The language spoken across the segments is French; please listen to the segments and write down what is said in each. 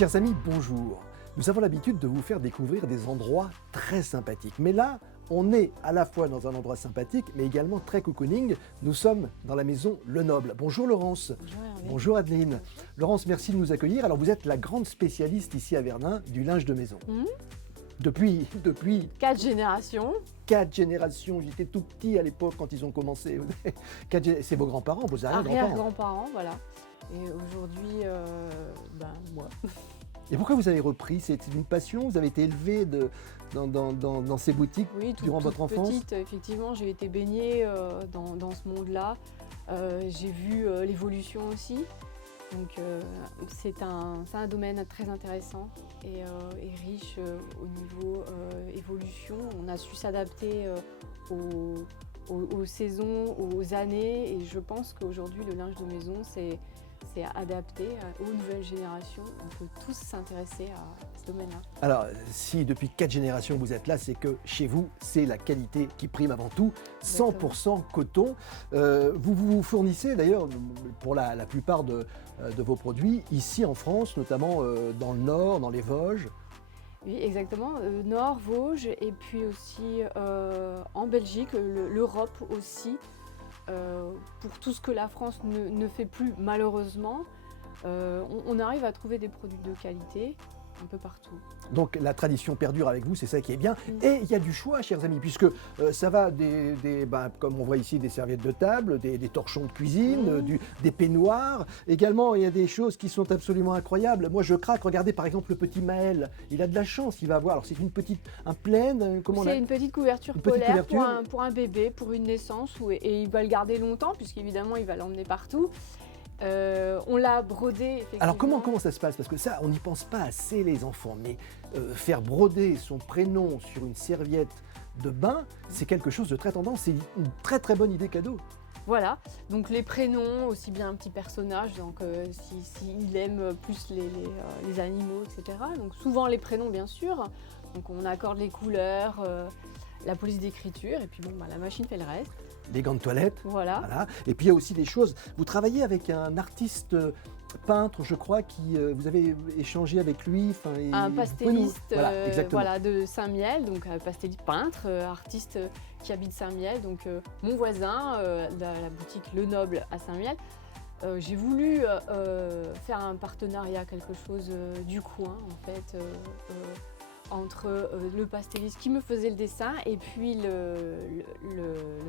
Chers amis, bonjour. Nous avons l'habitude de vous faire découvrir des endroits très sympathiques. Mais là, on est à la fois dans un endroit sympathique, mais également très cocooning. Nous sommes dans la maison Le Noble. Bonjour Laurence. Bonjour Hervé. Bonjour Adeline. Laurence, merci de nous accueillir. Alors vous êtes la grande spécialiste ici à Verdun du linge de maison. Depuis 4 générations. 4 générations. J'étais tout petit à l'époque quand ils ont commencé. C'est vos grands-parents, vos arrière-grands-parents. Arrière-grands-parents, voilà. Et aujourd'hui, moi. Et pourquoi vous avez repris? C'est une passion? Vous avez été élevé dans ces boutiques durant votre enfance? Petite, effectivement, j'ai été baignée dans ce monde-là. J'ai vu l'évolution aussi. Donc c'est un domaine très intéressant et riche au niveau évolution. On a su s'adapter aux saisons, aux années, et je pense qu'aujourd'hui le linge de maison c'est adapté aux nouvelles générations. On peut tous s'intéresser à ce domaine-là. Alors, si depuis 4 générations vous êtes là, c'est que chez vous, c'est la qualité qui prime avant tout. 100% coton. Vous vous fournissez d'ailleurs pour la plupart de vos produits ici en France, notamment dans le Nord, dans les Vosges. Oui, exactement. Nord, Vosges, et puis aussi en Belgique, l'Europe aussi. Pour tout ce que la France ne fait plus, malheureusement, on arrive à trouver des produits de qualité un peu partout. Donc la tradition perdure avec vous, c'est ça qui est bien. Et il y a du choix, chers amis, puisque ça va comme on voit ici, des serviettes de table, des torchons de cuisine, des peignoirs. Également, il y a des choses qui sont absolument incroyables. Moi, je craque. Regardez, par exemple, le petit Maël. Il a de la chance, il va avoir. Alors, c'est une petite, un plaid, c'est une petite couverture polaire pour un bébé, pour une naissance, et il va le garder longtemps, puisqu'évidemment, il va l'emmener partout. On l'a brodé, effectivement. Alors comment ça se passe? Parce que ça, on n'y pense pas assez les enfants, mais faire broder son prénom sur une serviette de bain, c'est quelque chose de très tendance, c'est une très très bonne idée cadeau. Voilà, donc les prénoms, aussi bien un petit personnage, donc s'il aime plus les animaux, etc. Donc souvent les prénoms, bien sûr, donc on accorde les couleurs, la police d'écriture, et puis la machine fait le reste. Les gants de toilette. Voilà. Et puis il y a aussi des choses. Vous travaillez avec un artiste peintre, je crois, qui vous avez échangé avec lui. Un pastelliste de Saint-Miel, donc pastelliste peintre, artiste qui habite Saint-Miel, donc mon voisin de la boutique Le Noble à Saint-Miel. J'ai voulu faire un partenariat, quelque chose du coin, en fait. Entre le pastelliste qui me faisait le dessin et puis le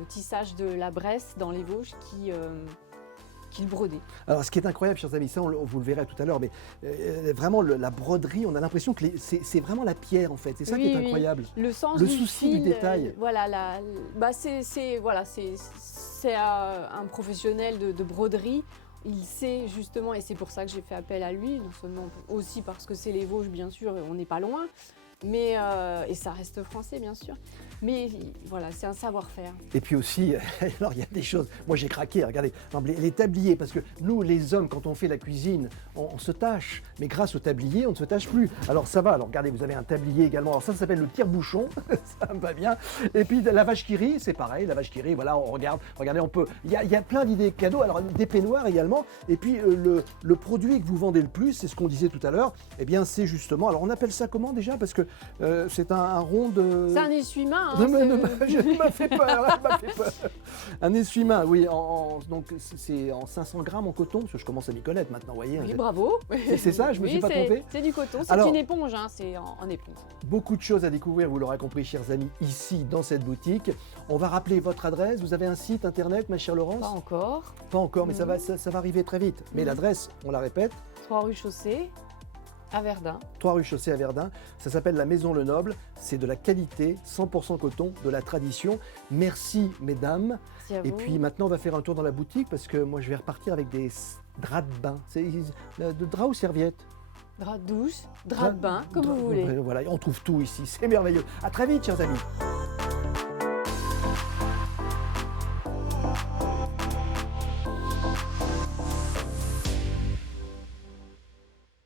tissage de la Bresse dans les Vosges qui le brodait. Alors ce qui est incroyable, chers amis, ça vous le verrez tout à l'heure, mais vraiment la broderie, on a l'impression que c'est vraiment la pierre en fait, c'est ça qui est incroyable. Le sens le du souci fil, du détail. C'est un professionnel de broderie. Il sait justement, et c'est pour ça que j'ai fait appel à lui, non seulement aussi parce que c'est les Vosges, bien sûr, on n'est pas loin, mais, et ça reste français, bien sûr. Mais voilà, c'est un savoir-faire. Et puis aussi, alors il y a des choses, moi j'ai craqué, regardez, les tabliers, parce que nous les hommes, quand on fait la cuisine, on se tâche, mais grâce au tablier, on ne se tâche plus. Alors ça va, alors regardez, vous avez un tablier également, alors ça s'appelle le tire-bouchon, ça me va bien. Et puis la vache qui rit, c'est pareil, la vache qui rit, voilà, regardez, on peut, il y a plein d'idées cadeaux, alors des peignoirs également, et puis le produit que vous vendez le plus, c'est ce qu'on disait tout à l'heure, eh bien c'est justement, alors on appelle ça comment déjà? Parce que c'est un rond de... C'est un essuie-main. Je m'a fait peur. Un essuie-main, oui, donc c'est en 500 grammes en coton, parce que je commence à m'y connaître maintenant, vous voyez. Oui, bravo. C'est ça, je me suis pas trompé. C'est du coton, c'est une éponge, c'est en éponge. Beaucoup de choses à découvrir, vous l'aurez compris, chers amis, ici, dans cette boutique. On va rappeler votre adresse. Vous avez un site internet, ma chère Laurence? Pas encore. Pas encore, mais ça va arriver très vite. Mais l'adresse, on la répète. 3 rue Chaussée. À Verdun. 3 rue Chaussée à Verdun. Ça s'appelle la Maison Le Noble. C'est de la qualité, 100% coton, de la tradition. Merci, mesdames. Merci à vous. Et puis maintenant, on va faire un tour dans la boutique parce que moi, je vais repartir avec des draps de bain. C'est de draps ou serviettes? Drap de douche, drap de bain, comme vous voulez. Voilà, on trouve tout ici. C'est merveilleux. À très vite, chers amis.